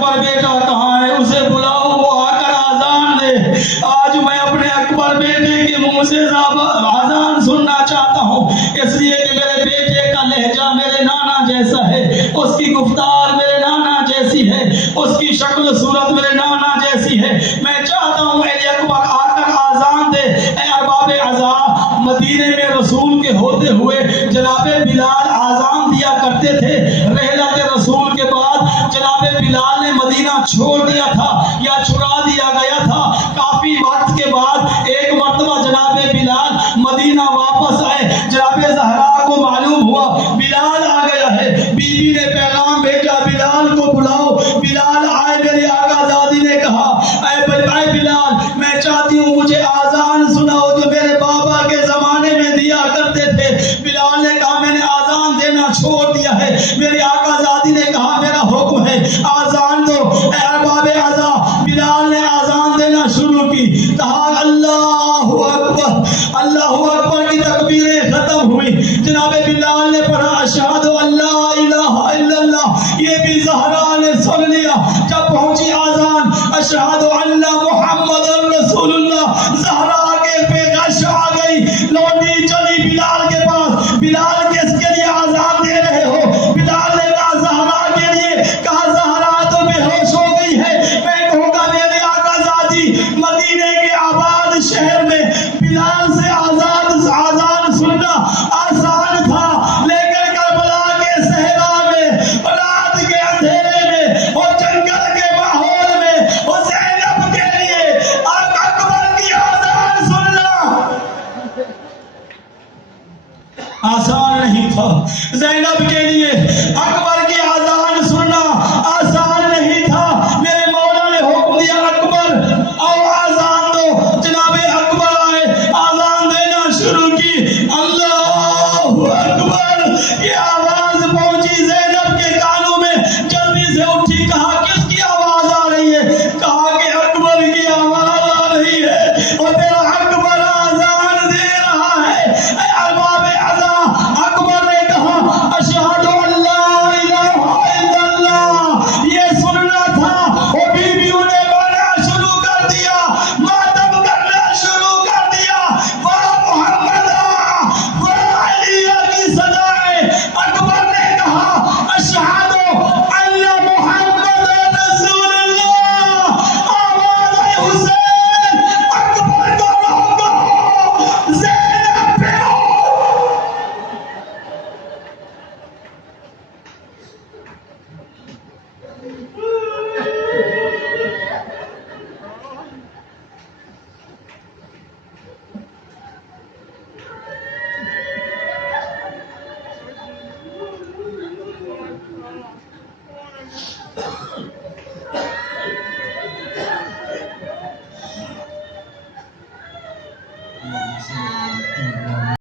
بیٹا کہاں ہے؟ اسے بلاؤ، وہ آ کر آزان دے۔ آج میں اپنے اکبر بیٹے کے منہ سے آزان سننا چاہتا ہوں، اس لیے کہ میرے بیٹے کا لہجہ میرے نانا جیسا ہے، اس کی گفتار میرے نانا جیسی ہے، اس کی شکل و صورت میرے نانا جیسی ہے۔ میں چاہتا ہوں اے اکبر آ کر آزان دے۔ اے ارباب عزا، مدینے میں رسول کے ہوتے ہوئے جناب بلال آزان دیا کرتے تھے۔ رحلت رسول کے بعد جناب بلال نے مدینہ چھوڑ دیا تھا یا چھڑا دیا گیا تھا۔ کافی وقت کے بعد ایک مرتبہ جناب بلال مدینہ واپس آئے۔ جناب زہرا کو معلوم ہوا بلال آ گیا ہے، بی بی نے پیغام بھیجا بلال کو بلاؤ۔ بلال آئے، میری آقا زادی نے کہا اے بلال، میں چاہتی ہوں مجھے آزان سناؤ جو میرے بابا کے زمانے میں دیا کرتے تھے۔ بلال نے کہا میں نے آزان دینا چھوڑ دیا ہے۔ میری آقا زادی نے کہا میرا حکم ہے آزان دو۔ اے ارباب عزا، بلال نے آزان دینا شروع کی، کہا اللہ اکبر، اللہ اکبر کی تکبیریں ختم ہوئی۔ جناب بلال نے پڑھا اشہد ان لا الہ الا اللہ، یہ بھی زہرا نے سن لیا۔ جب پہنچی آزان اشہد ان محمد رسول اللہ، زہرا کے پہ غش آ گئی، لوٹی چلی بلال کے پاس۔ بلال کس کے لیے آزان دے رہے ہو؟ بلال نے کہا زہرا کے لیے۔ کہا زہرا تو بے ہوش ہو گئی ہے۔ میں کہوں گا میرے آقا زادی مدینے کے آباد شہر میں بلال سے آزان سننا آسان تھا، لیکن کربلا کے صحرا میں، رات کے اندھیرے میں اور جنگل کے ماحول میں زینب کے لیے اکبر کی آزان سننا آسان نہیں تھا۔ زینب کے لیے اکبر کی آزان سننا آسان نہیں تھا۔ میرے مولا نے حکم دیا اکبر اور آزان دو۔ جناب اکبر آئے، آزان دینا شروع کی، اللہ اکبر، یہ آواز پہنچی زینب کے کانوں میں، جلدی سے اٹھی، کہا